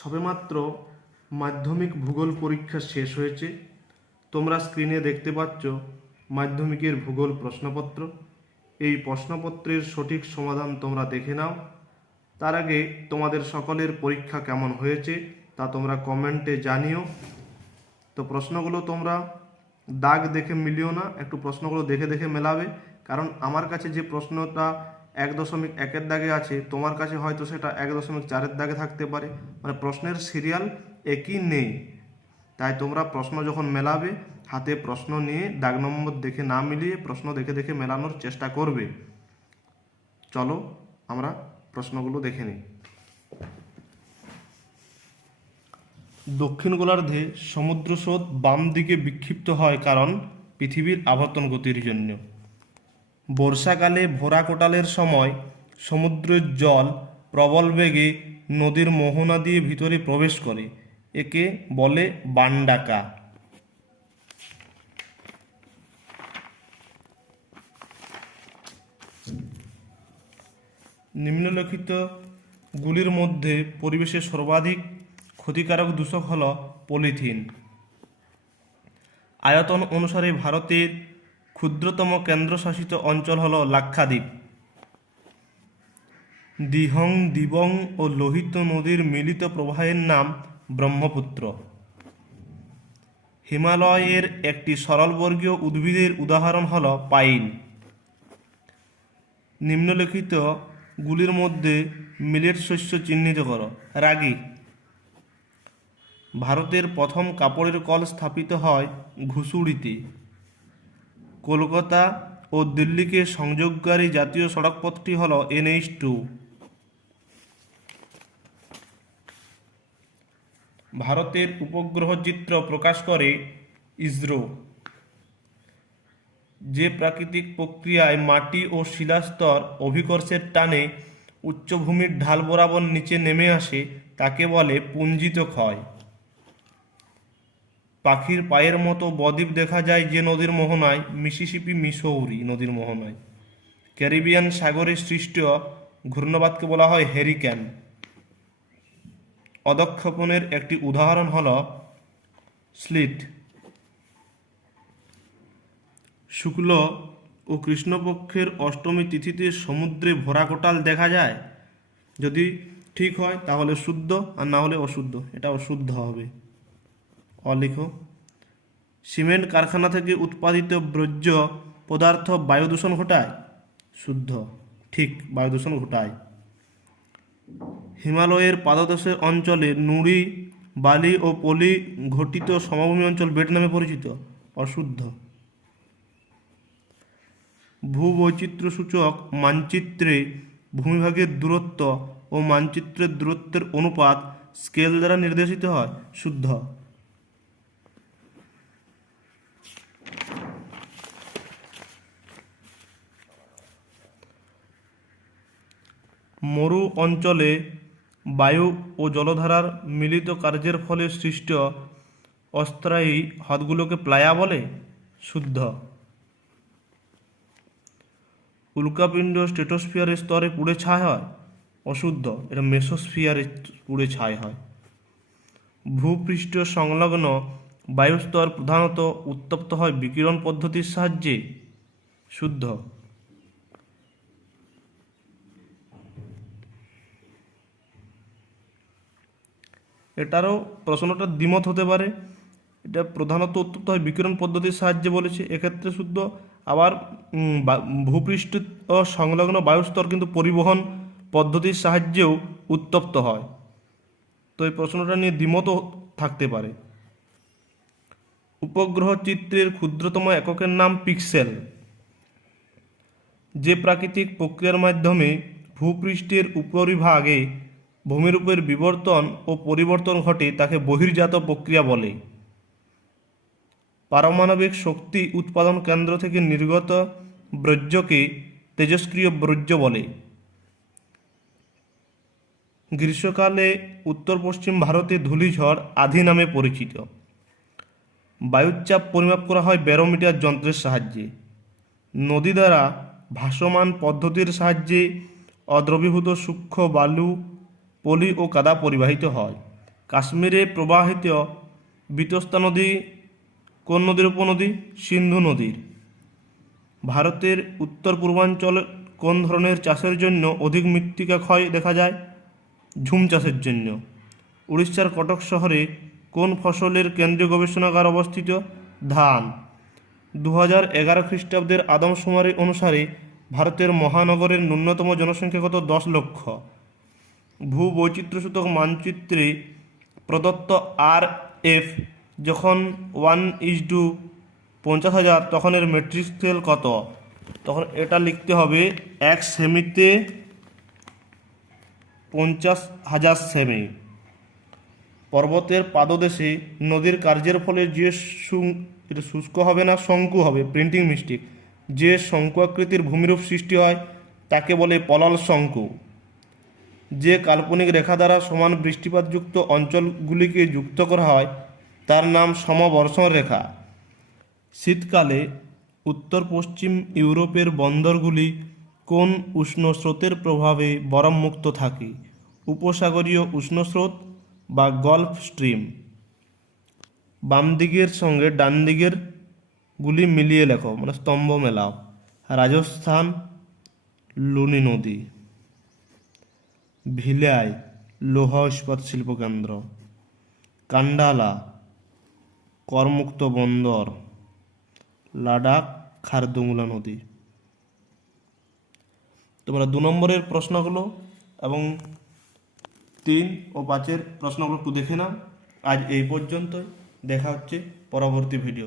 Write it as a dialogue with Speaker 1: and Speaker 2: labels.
Speaker 1: সবেমাত্র মাধ্যমিক ভূগোল পরীক্ষা শেষ হয়েছে। তোমরা স্ক্রিনে দেখতে পাচ্ছ মাধ্যমিকের ভূগোল প্রশ্নপত্র। এই প্রশ্নপত্রের সঠিক সমাধান তোমরা দেখে নাও। তার আগে তোমাদের সকলের পরীক্ষা কেমন হয়েছে তা তোমরা কমেন্টে জানিও। তো প্রশ্নগুলো তোমরা দাগ দেখে মিলিও না, একটু প্রশ্নগুলো দেখে দেখে মেলাবে। কারণ আমার কাছে যে প্রশ্নটা এক দশমিক একের দাগে আছে, তোমার কাছে হয়তো সেটা এক দশমিক চারের দাগে থাকতে পারে। মানে প্রশ্নের সিরিয়াল একই নেই। তাই তোমরা প্রশ্ন যখন মেলাবে, হাতে প্রশ্ন নিয়ে দাগ নম্বর দেখে না মিলিয়ে প্রশ্ন দেখে দেখে মেলানোর চেষ্টা করবে। চলো, আমরা প্রশ্নগুলো দেখে নিই। দক্ষিণ গোলার্ধে সমুদ্র স্রোত বাম দিকে বিক্ষিপ্ত হয় কারণ পৃথিবীর আবর্তন গতির জন্য। বর্ষাকালে ভরা কোটালের সময় সমুদ্রের জল প্রবল বেগে নদীর মোহনা দিয়ে ভিতরে প্রবেশ করে, একে বলে বান্ডাকা। নিম্নলিখিত গুলির মধ্যে পরিবেশের সর্বাধিক ক্ষতিকারক দূষক হল পলিথিন। আয়তন অনুসারে ভারতের কেন্দ্রশাসিত অঞ্চল হল লাক্ষাদ্বীপ। দিহং দিবং ও লোহিত নদীর মিলিত প্রবাহের নাম ব্রহ্মপুত্র। হিমালয়ের একটি সরলবর্গীয় উদ্ভিদের উদাহরণ হল পাইন। নিম্নলিখিত গুলির মধ্যে মিলেট শস্য চিহ্নিত করো। রাগি। ভারতের প্রথম কাপড়ের কল স্থাপিত হয় ঘুষুড়িতে। কলকাতা ও দিল্লিকে সংযোগকারী জাতীয় সড়কপথটি হল এনএইচ টু। ভারতের উপগ্রহ চিত্র প্রকাশ করে ইসরো। যে প্রাকৃতিক প্রক্রিয়ায় মাটি ও শিলাস্তর অভিকর্ষের টানে উচ্চভূমির ঢাল বরাবর নিচে নেমে আসে, তাকে বলে পুঞ্জিত ক্ষয়। পাখির পায়ের মতো বদ্বীপ দেখা যায় যে নদীর মোহনায়, মিসিসিপি মিসৌরি নদীর মোহনায়। ক্যারিবিয়ান সাগরে সৃষ্ট ঘূর্ণবাদকে বলা হয় হেরিক্যান। অদক্ষেপণের একটি উদাহরণ হল স্লিট। শুক্ল ও কৃষ্ণপক্ষের অষ্টমী তিথিতে সমুদ্রে ভরা কোটাল দেখা যায়। যদি ঠিক হয়, তাহলে শুদ্ধ আর না হলে অশুদ্ধ। এটা অশুদ্ধ হবে। অলিখ। সিমেন্ট কারখানা থেকে উৎপাদিত বর্জ্য পদার্থ বায়ু দূষণ ঘটায়। শুদ্ধ, ঠিক বায়ু দূষণ ঘটায়। হিমালয়ের পাদদেশের অঞ্চলে নুড়ি, বালি ও পলি ঘটিত সমভূমি অঞ্চল বেট নামে পরিচিত, অশুদ্ধ। ভূবৈচিত্র্য সূচক মানচিত্রে ভূমিভাগের দূরত্ব ও মানচিত্রের দূরত্বের অনুপাত স্কেল দ্বারা নির্দেশিত হয়, শুদ্ধ। মরু অঞ্চলে বায়ু ও জলধারার মিলিত কার্যের ফলে সৃষ্ট অস্থায়ী হ্রদগুলোকে প্লায়া বলে? শুদ্ধ। উল্কাপিণ্ড স্টেটোস্ফিয়ারের স্তরে পুড়ে ছাই হয়? অশুদ্ধ। এটা মেসোস্ফিয়ারে পুড়ে ছাই হয়। ভূপৃষ্ঠ সংলগ্ন বায়ুস্তর প্রধানত উত্তপ্ত হয় বিকিরণ পদ্ধতির সাহায্যে? শুদ্ধ। এটারও প্রশ্নটা দ্বিমত হতে পারে। এটা প্রধানত উত্তপ্ত হয় বিকিরণ পদ্ধতির সাহায্যে বলেছে। এক্ষেত্রে শুদ্ধ আবার ভূপৃষ্ঠ ও সংলগ্ন বায়ুস্তর কিন্তু পরিবহন পদ্ধতির সাহায্যেও উত্তপ্ত হয়। তো এই প্রশ্নটা নিয়ে দ্বিমতও থাকতে পারে। উপগ্রহ চিত্রের ক্ষুদ্রতম এককের নাম পিক্সেল। যে প্রাকৃতিক প্রক্রিয়ার মাধ্যমে ভূপৃষ্ঠের উপরিভাগে ভূমিরূপের বিবর্তন ও পরিবর্তন ঘটে তাকে বহির্জাত প্রক্রিয়া বলে। পারমাণবিক শক্তি উৎপাদন কেন্দ্র থেকে নির্গত ব্রজ্যকে তেজস্ক্রিয় বর্জ্য বলে। গ্রীষ্মকালে উত্তর পশ্চিম ভারতে ধূলিঝড় আধি নামে পরিচিত। বায়ুচাপ পরিমাপ করা হয় ব্যারোমিটার যন্ত্রের সাহায্যে। নদী দ্বারা ভাসমান পদ্ধতির সাহায্যে অদ্রবীভূত সূক্ষ্ম বালু পলি ও কাদা পরিবাহিত হয়। কাশ্মীরে প্রবাহিত বিতস্তা নদী কোন নদীর উপনদী সিন্ধু নদীর। ভারতের উত্তর পূর্বাঞ্চল কোন ধরনের চাষের জন্য অধিক মৃত্তিকা ক্ষয় দেখা যায়? ঝুম চাষের জন্য। উড়িষ্যার কটক শহরে কোন ফসলের কেন্দ্রীয় গবেষণাগার অবস্থিত? ধান। দু হাজার এগারো খ্রিস্টাব্দের আদমশুমারি অনুসারে ভারতের মহানগরের ন্যূনতম জনসংখ্যা কত? দশ লক্ষ। ভূ বৈচিত্র্যসূচক মানচিত্রে প্রদত্ত আর এফ যখন ওয়ান ইজ টু পঞ্চাশ হাজার, তখন এর মেট্রিক স্কেল কত? তখন এটা লিখতে হবে এক সেমিতে পঞ্চাশ হাজার সেমি। পর্বতের পাদদেশে নদীর কার্যের ফলে যে এটা শুষ্ক হবে না, শঙ্কু হবে প্রিন্টিং মিস্টেক যে শঙ্কু আকৃতির ভূমিরূপ সৃষ্টি হয়, তাকে বলে পলল শঙ্কু। যে কাল্পনিক রেখা দ্বারা সমান বৃষ্টিপাতযুক্ত অঞ্চলগুলিকে যুক্ত করা হয়, তার নাম সমবর্ষণ রেখা। শীতকালে উত্তর পশ্চিম ইউরোপের বন্দরগুলি কোন উষ্ণ স্রোতের প্রভাবে বরফমুক্ত থাকে? উপসাগরীয় উষ্ণ স্রোত বা গলফ স্ট্রিম। বাম দিকের সঙ্গে ডান দিকের গুলি মিলিয়ে লেখো মানে স্তম্ভ মেলাও। রাজস্থান, লুনি নদী। ভিলাই লৌহ ইস্পাত শিল্প কেন্দ্র কান্ডালা, করমুক্ত বন্দর, লাডাখ খারদুংলা নদী। তোমরা দু নম্বরের প্রশ্নগুলো এবং তিন ও পাঁচের প্রশ্নগুলো একটু দেখে নাও। আজ এই পর্যন্তই। দেখা হচ্ছে পরবর্তী ভিডিও